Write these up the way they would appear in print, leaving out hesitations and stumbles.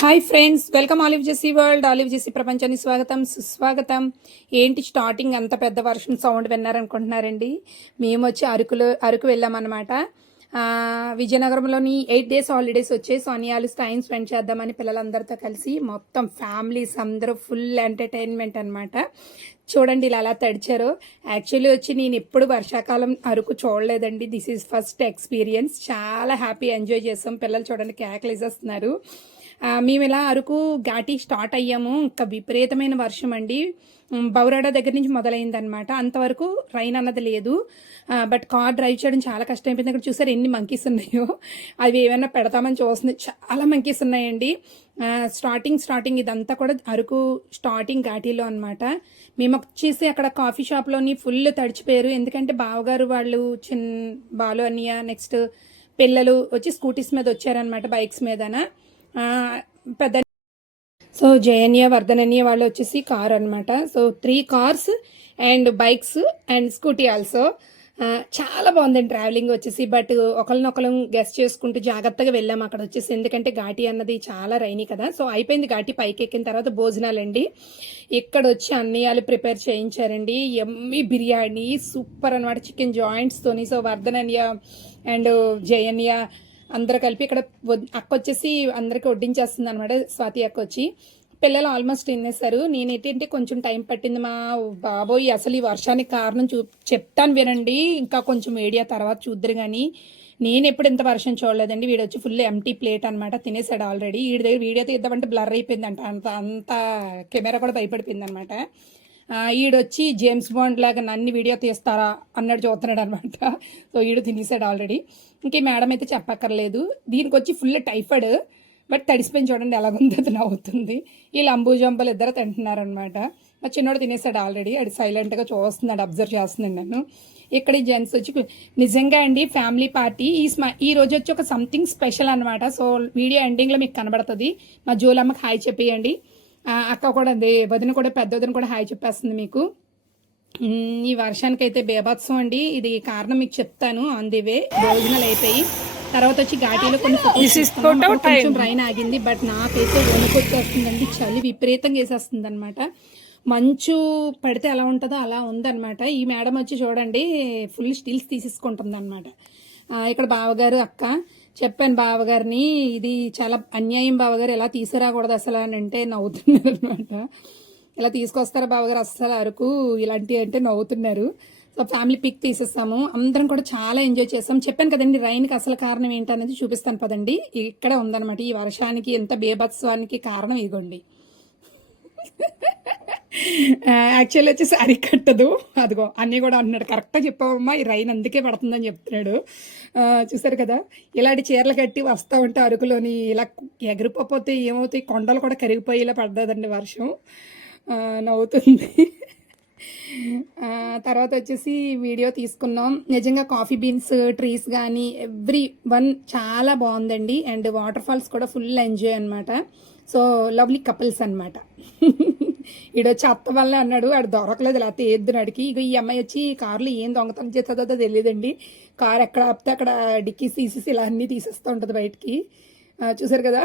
Hi friends, welcome Olive Jessie world. Olive Jessie ప్రపంచానికి స్వాగతం, సుస్వాగతం. ఏంటి స్టార్టింగ్ అంత పెద్ద వర్షం సౌండ్ విన్నారనుకుంటున్నారండి? మేము వచ్చి అరకు వెళ్ళామన్నమాట. విజయనగరంలోని 8 days హాలిడేస్ వచ్చాయి. సోనియాలు టైం స్పెండ్ చేద్దామని పిల్లలందరితో కలిసి మొత్తం ఫ్యామిలీస్ అందరూ ఫుల్ ఎంటర్టైన్మెంట్ అనమాట. చూడండి ఇలా అలా తడిచారు. యాక్చువల్లీ వచ్చి నేను ఎప్పుడు వర్షాకాలం అరకు చూడలేదండి. This is first experience. చాలా హ్యాపీ ఎంజాయ్ చేసాం. పిల్లలు చూడండి కేకలు వేసేస్తున్నారు. మేము ఇలా అరకు ఘాటి స్టార్ట్ అయ్యాము. ఇంకా విపరీతమైన వర్షం అండి. బౌరాడ దగ్గర నుంచి మొదలైందనమాట. అంతవరకు రైన్ అన్నది లేదు. బట్ కార్ డ్రైవ్ చేయడం చాలా కష్టం అయిపోయింది. అక్కడ చూసారు ఎన్ని మంకీస్ ఉన్నాయో. అవి ఏమైనా పెడతామని చూస్తుంది. చాలా మంకీస్ ఉన్నాయండి. స్టార్టింగ్ ఇదంతా కూడా అరకు స్టార్టింగ్ ఘాటీలో అనమాట. మేము వచ్చేసి అక్కడ కాఫీ షాప్లోని ఫుల్ తడిచిపోయారు. ఎందుకంటే బావగారు వాళ్ళు బాలు అన్నయ్య నెక్స్ట్ పిల్లలు వచ్చి స్కూటీస్ మీద వచ్చారనమాట, బైక్స్ మీదన. పెద్ద సో జయన్య వర్ధనన్య వాళ్ళు వచ్చేసి కార్ అనమాట. So 3 cars and bikes and scooty also. చాలా బాగుందండి ట్రావెలింగ్ వచ్చేసి. బట్ ఒకరినొకరు గెస్ట్ చేసుకుంటూ జాగ్రత్తగా వెళ్ళాము అక్కడ వచ్చేసి. ఎందుకంటే ఘాటి అన్నది చాలా రైనీ కదా. సో అయిపోయింది ఘాటి. పైకి ఎక్కిన తర్వాత భోజనాలండి. ఇక్కడ వచ్చి అన్నయ్యలు ప్రిపేర్ చేయించారండి. ఎమ్మి బిర్యానీ సూపర్ అనమాట, చికెన్ జాయింట్స్తోని. సో వర్ధనన్య అండ్ జయన్య అందరూ కలిపి ఇక్కడ అక్క వచ్చేసి అందరికి వడ్డించేస్తుంది అనమాట. స్వాతి అక్క వచ్చి. పిల్లలు ఆల్మోస్ట్ తినేశారు. నేనేంటంటే కొంచెం టైం పట్టింది. మా బాబోయ్ అసలు ఈ వర్షానికి కారణం చెప్తాను వినండి. ఇంకా కొంచెం మీడియా తర్వాత చూద్దరు కానీ నేను ఎప్పుడు ఇంత వర్షం చూడలేదండి. వీడు వచ్చి ఫుల్ ఎంటీ ప్లేట్ అనమాట, తినేసాడు ఆల్రెడీ. వీడి దగ్గర వీడియో తీద్దామంటే బ్లర్ అయిపోయిందంట. అంత కెమెరా కూడా భయపడిపోయింది అనమాట. ఈడొచ్చి జేమ్స్ బాండ్ లాగా నన్ను వీడియో తీస్తారా అన్నట్టు చూస్తున్నాడు అనమాట. సో ఈడు తినేసాడు ఆల్రెడీ. ఇంక మేడం అయితే చెప్పక్కర్లేదు. దీనికి వచ్చి ఫుల్ టైఫాయిడ్. బట్ తడిసిపోయి చూడండి ఎలాగుందో అది నవ్వుతుంది. వీళ్ళు అంబుజంబలు ఇద్దరు తింటున్నారనమాట. మా చిన్నోడు తినేసాడు ఆల్రెడీ. అది సైలెంట్గా చూస్తున్నాడు, అబ్జర్వ్ చేస్తున్నాడు నన్ను. ఇక్కడ ఈ జెంట్స్ వచ్చి నిజంగా అండి ఫ్యామిలీ పార్టీ. ఈ రోజు వచ్చి ఒక సంథింగ్ స్పెషల్ అనమాట. సో వీడియో ఎండింగ్లో మీకు కనబడుతుంది. మా జోలమ్మకి హాయ్ చెప్పేయండి. అక్క కూడా వదిన కూడా పెద్ద వదిన కూడా హాయ్ చెప్పేస్తుంది మీకు. ఈ వర్షానికి అయితే బేభత్సం అండి. ఇది కారణం మీకు చెప్తాను. ఆన్ ది వే భోజనాలు అయిపోయి తర్వాత వచ్చి ఘాటీలో కొంచెం రైన్ ఆగింది. బట్ నాకైతే వణుకొచ్చేస్తుందండి. చలి విపరీతంగా వేసేస్తుంది అనమాట. మంచు పడితే ఎలా ఉంటుందో అలా ఉందన్నమాట. ఈ మేడం వచ్చి చూడండి ఫుల్ స్టిల్స్ తీసేసుకుంటుంది అనమాట. ఇక్కడ బావగారు అక్క చెప్పాను బావగారిని, ఇది చాలా అన్యాయం బావగారు, ఎలా తీసుకురాకూడదు అసలు అని అంటే నవ్వుతున్నారు అనమాట. ఇలా తీసుకొస్తారా బావగారు అస్సలు అరకు ఇలాంటివి అంటే నవ్వుతున్నారు. సో ఫ్యామిలీ పిక్ తీసేస్తాము. అందరం కూడా చాలా ఎంజాయ్ చేస్తాం. చెప్పాను కదండి రైన్కి అసలు కారణం ఏంటనేది చూపిస్తాను పదండి. ఇక్కడే ఉందన్నమాట. ఈ వర్షానికి ఎంత బేభత్సవానికి కారణం ఇదిగోండి. యాక్చువల్లీ వచ్చేసి అరికట్టదు. అదిగో అన్నీ కూడా అంటున్నాడు. కరెక్ట్గా చెప్పావమ్మా, ఈ రైన్ అందుకే పడుతుందని చెప్తున్నాడు. చూసారు కదా, ఇలాంటి చీరలు కట్టి వస్తూ ఉంటే అరకులోని ఇలా ఎగిరిపోతే ఏమవుతాయి, కొండలు కూడా కరిగిపోయేలా పడ్డదండి వర్షం. నవ్వుతుంది. తర్వాత వచ్చేసి వీడియో తీసుకున్నాం. నిజంగా కాఫీ బీన్స్ ట్రీస్ కానీ ఎవ్రీ వన్ చాలా బాగుందండి. అండ్ వాటర్ ఫాల్స్ కూడా ఫుల్ ఎంజాయ్ అనమాట. సో లవ్లీ కపుల్స్ అనమాట. ఈడొచ్చి అత్త వల్ల అన్నాడు, ఆడు దొరకలేదు లేకపోతే ఏద్దును అడిగి. ఇక ఈ అమ్మాయి వచ్చి కార్లో ఏం దొంగతనం చేస్తుందో తెలియదండి. కార్ ఎక్కడ ఆపితే అక్కడ డిక్కీస్ తీసేసి ఇలా అన్నీ తీసేస్తూ ఉంటుంది బయటికి. చూసారు కదా,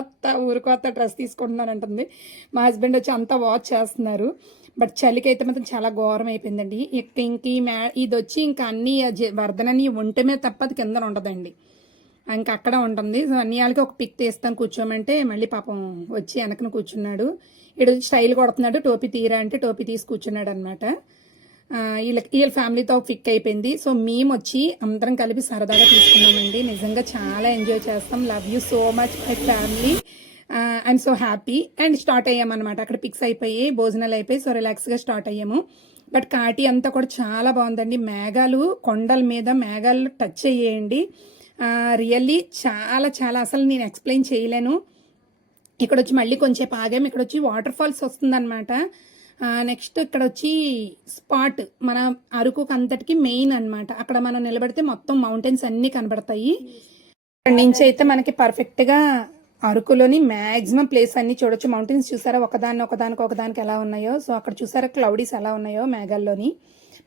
అత్త ఊరుకొత్త డ్రెస్ తీసుకుంటున్నాను అంటుంది. మా హస్బెండ్ వచ్చి అంతా వాచ్ చేస్తున్నారు. బట్ చలికి అయితే మాత్రం చాలా ఘోరం అయిపోయిందండి. ఇంక ఇది వచ్చి ఇంకా అన్ని వర్ధనని ఒంటి మీద తప్పది కింద ఉండదండి, ఇంకా అక్కడ ఉంటుంది. సో అన్ని వాళ్ళకి ఒక పిక్ తీస్తాను కూర్చోమంటే మళ్ళీ పాపం వచ్చి వెనకను కూర్చున్నాడు. ఇటు స్టైల్ కొడుతున్నాడు. టోపీ తీరా అంటే టోపీ తీసి కూర్చున్నాడు అనమాట. వీళ్ళ ఫ్యామిలీతో పిక్ అయిపోయింది. సో మేము వచ్చి అందరం కలిపి సరదాగా తీసుకున్నామండి. నిజంగా చాలా ఎంజాయ్ చేస్తాం. Love you so much my family. I'm so happy. And start అయ్యామన్నమాట. అక్కడ పిక్స్ అయిపోయి భోజనాలు అయిపోయి సో రిలాక్స్గా స్టార్ట్ అయ్యాము. బట్ ఘాటి అంతా కూడా చాలా బాగుందండి. మేఘాలు, కొండల మీద మేఘాలు టచ్ అయ్యేయండి. రియల్లీ చాలా చాలా అసలు నేను ఎక్స్ప్లెయిన్ చేయలేను. ఇక్కడ వచ్చి మళ్ళీ కొంచెం ఆగాము. ఇక్కడ వచ్చి వాటర్ ఫాల్స్ వస్తుందన్నమాట. నెక్స్ట్ ఇక్కడ వచ్చి స్పాట్ మన అరకు అంతటికి మెయిన్ అనమాట. అక్కడ మనం నిలబడితే మొత్తం మౌంటైన్స్ అన్నీ కనబడతాయి. ఇక్కడ నుంచి అయితే మనకి పర్ఫెక్ట్గా అరకులోని మ్యాక్సిమం ప్లేస్ అన్ని చూడొచ్చు. మౌంటైన్స్ చూసారా ఒకదానికి ఎలా ఉన్నాయో. సో అక్కడ చూసారా క్లౌడీస్ ఎలా ఉన్నాయో మేఘాల్లోని.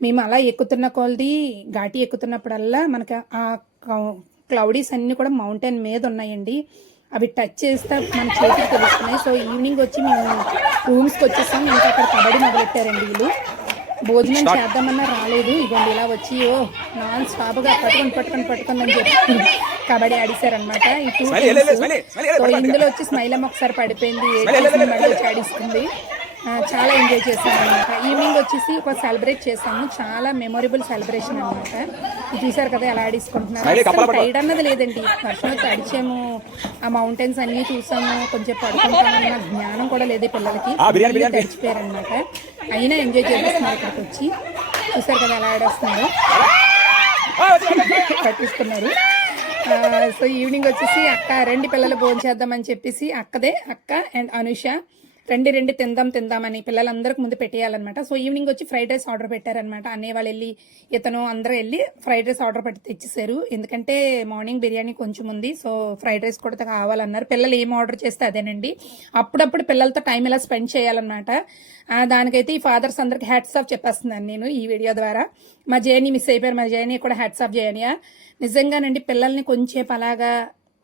మేము అలా ఎక్కుతున్న కొలది ఘాటి ఎక్కుతున్నప్పుడల్లా మనకి ఆ క్లౌడీస్ అన్నీ కూడా మౌంటైన్ మీద ఉన్నాయండి. అవి టచ్ చేస్తే మన చేతికి తెలుస్తున్నాయి. సో ఈవినింగ్ వచ్చి మేము రూమ్స్కి వచ్చేసాం. ఇంకా అక్కడ కబడ్డీ మొదలెట్టారండి వీళ్ళు. భోజనం చేద్దామన్నా రాలేదు. ఇవ్వండి ఇలా వచ్చి నాన్ స్టాప్గా పట్టుకొని అని చెప్పి కబడ్డీ ఆడిస్తారనమాట. ఈ 2 టీమ్స్. సో ఇందులో వచ్చి స్మైల్ అమ్మ ఒకసారి పడిపోయింది, మళ్ళీ వచ్చి ఆడిస్తుంది. చాలా ఎంజాయ్ చేశాను అనమాట. ఈవినింగ్ వచ్చేసి ఒక సెలబ్రేట్ చేసాము, చాలా మెమొరబుల్ సెలబ్రేషన్ అనమాట. ఇది చూసారు కదా ఎలా ఆడించుకుంటున్నారు. టైడ్ అన్నది లేదండి, వర్షంలో తడిచాము, ఆ మౌంటైన్స్ అన్ని చూసాము, కొంచెం పడుకుంటామన్న జ్ఞానం కూడా లేదు పిల్లలకి, తడిచిపోయారు అనమాట. అయినా ఎంజాయ్ చేస్తున్నారు. ఇక్కడికి వచ్చి చూసారు కదా ఎలా ఆడేస్తున్నారు, పట్టిస్తున్నారు. సో ఈవినింగ్ వచ్చేసి అక్క రెండు పిల్లలు భోజనం చేద్దామని చెప్పేసి అక్క అండ్ అనుష రండి తిందామని పిల్లలందరికి ముందు పెట్టేయాలన్నమాట. సో ఈవినింగ్ వచ్చి ఫ్రైడ్ రైస్ ఆర్డర్ పెట్టారనమాట. అన్నయ్య వాళ్ళు వెళ్ళి ఇతను అందరూ వెళ్ళి ఫ్రైడ్ రైస్ ఆర్డర్ పెట్టి తెచ్చేసారు. ఎందుకంటే మార్నింగ్ బిర్యానీ కొంచెం ఉంది, సో ఫ్రైడ్ రైస్ కూడా కావాలన్నారు. పిల్లలు ఏం ఆర్డర్ చేస్తే అదేనండి. అప్పుడప్పుడు పిల్లలతో టైం ఎలా స్పెండ్ చేయాలన్నమాట. దానికైతే ఈ ఫాదర్స్ అందరికి హ్యాట్స్ ఆఫ్ చెప్పేస్తున్నాను నేను ఈ వీడియో ద్వారా. మా జేని మిస్ అయిపోయారు, మా జేని కూడా హ్యాట్స్ ఆఫ్ చేయనియా. నిజంగానండి పిల్లల్ని కొంచెం అలాగా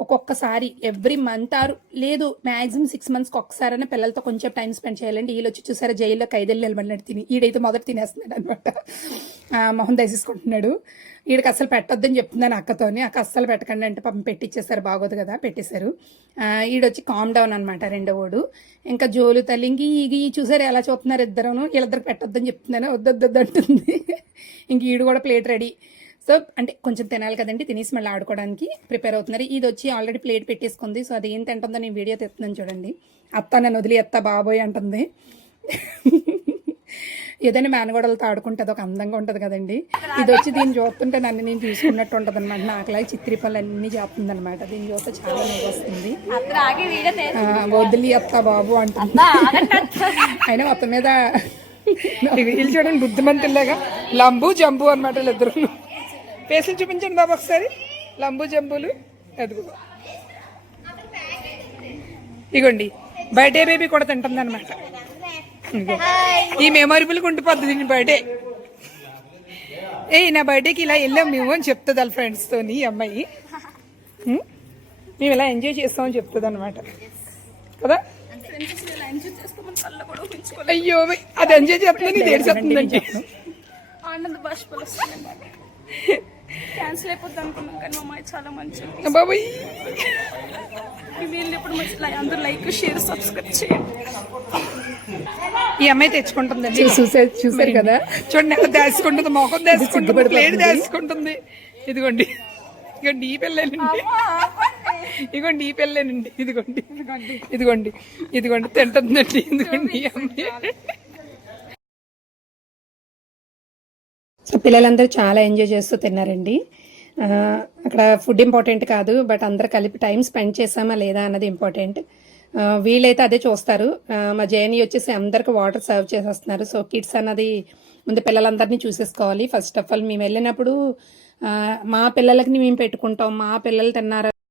ఒక్కొక్కసారి ఎవ్రీ మంత్ ఆర్ లేదు మ్యాక్సిమం 6 monthsకి ఒక్కసారైనా పిల్లలతో కొంచెం టైం స్పెండ్ చేయాలండి. వీళ్ళు వచ్చి చూసారా జైల్లో 5 ఏళ్ళు నిలబడినట్టు తిని, ఈడైతే మొదట తినేస్తున్నాడు అనమాట. మొహం దయచేసుకుంటున్నాడు. వీడికి అస్సలు పెట్టొద్దని చెప్తున్నాను అక్కతోని. అక్క అస్సలు పెట్టకండి అంటే పాపం పెట్టిచ్చేసారు, బాగోదు కదా, పెట్టేశారు. ఈడొచ్చి కామ్ డౌన్ అనమాట రెండో వాడు. ఇంకా జోలు తల్లి ఇంక చూసారు ఎలా చూస్తున్నారు ఇద్దరును. వీళ్ళిద్దరికి పెట్టొద్దని చెప్తున్నాను, వద్దొద్దు అంటుంది. ఇంక ఈడు కూడా ప్లేట్ రెడీ. సో అంటే కొంచెం తినాలి కదండి, తినేసి మళ్ళీ ఆడుకోవడానికి ప్రిపేర్ అవుతున్నారు. ఇది వచ్చి ఆల్రెడీ ప్లేట్ పెట్టేసుకుంది. సో అది ఏం తింటుందో నేను వీడియో తెస్తున్నాను చూడండి. అత్త నన్ను వదిలి అత్త బాబోయ్ అంటుంది. ఏదైనా మేనగోడలతో ఆడుకుంటుంది, ఒక అందంగా ఉంటుంది కదండి. ఇది వచ్చి దీన్ని చూస్తుంటే నన్ను నేను చూసుకున్నట్టు ఉంటుంది అనమాట. నాకులాగా చిత్రీ పనులు అన్నీ చేస్తుంది అనమాట. దీన్ని చూస్తే చాలా నవ్వు వస్తుంది. వదిలి అత్త బాబు అంటుంది. అయినా మొత్తం మీద వీళ్ళు చూడండి బుద్ధిమంతుల్లాగా లంబు జంబు అనమాట వీళ్ళిద్దరు. ఫేసులు చూపించండి బాబు ఒకసారి, లంబు జంబులు. ఎదుగు ఇగోండి బర్త్డే బేబీ కూడా తింటుంది అనమాట. ఈ మెమొరబుల్గా ఉండిపోద్ది దీని బర్త్డే. నా బర్త్డేకి ఇలా వెళ్ళాం మేము అని చెప్తుంది వాళ్ళ ఫ్రెండ్స్తోని. ఈ అమ్మాయి మేము ఇలా ఎంజాయ్ చేస్తామని చెప్తుంది అనమాట కదా. అయ్యో అది ఎంజాయ్ చేస్తుంది, ఇది ఏడ్చేస్తుందండి. ఆనంద బాష్పాలు వస్తున్నాయి. క్యాన్సిల్ అయిపోద్ది అనుకున్నాం కానీ మా అమ్మాయి చాలా మంచిది బాబాయ్. వీళ్ళు ఎప్పుడు మంచి అందరూ లైక్ షేర్ సబ్స్క్రైబ్ చేయండి. ఈ అమ్మాయి తెచ్చుకుంటుందండి, చూసారు కదా చూడండి ఎలా దాచుకుంటుంది, మొఖం దాచుకుంటుంది, ప్లేట్ దాచుకుంటుంది. ఇదిగోండి ఇదిగోండి ఈ పిల్లలేనండి, ఇదిగోండి ఈ పిల్లలేనండి, ఇదిగోండి ఇదిగోండి ఇదిగోండి తింటుందండి. ఇదిగోండి ఈ అమ్మాయి. సో పిల్లలందరూ చాలా ఎంజాయ్ చేస్తూ తిన్నారండి. అక్కడ ఫుడ్ ఇంపార్టెంట్ కాదు, బట్ అందరు కలిపి టైం స్పెండ్ చేసామా లేదా అన్నది ఇంపార్టెంట్. వీళ్ళైతే అదే చూస్తారు. మా జేని వచ్చేసి అందరికి వాటర్ సర్వ్ చేసేస్తున్నారు. సో కిడ్స్ అన్నది ముందు పిల్లలందరినీ చూసేసుకోవాలి. ఫస్ట్ ఆఫ్ ఆల్ మేము వెళ్ళినప్పుడు మా పిల్లలకి మేము పెట్టుకుంటాం, మా పిల్లలు తిన్నారు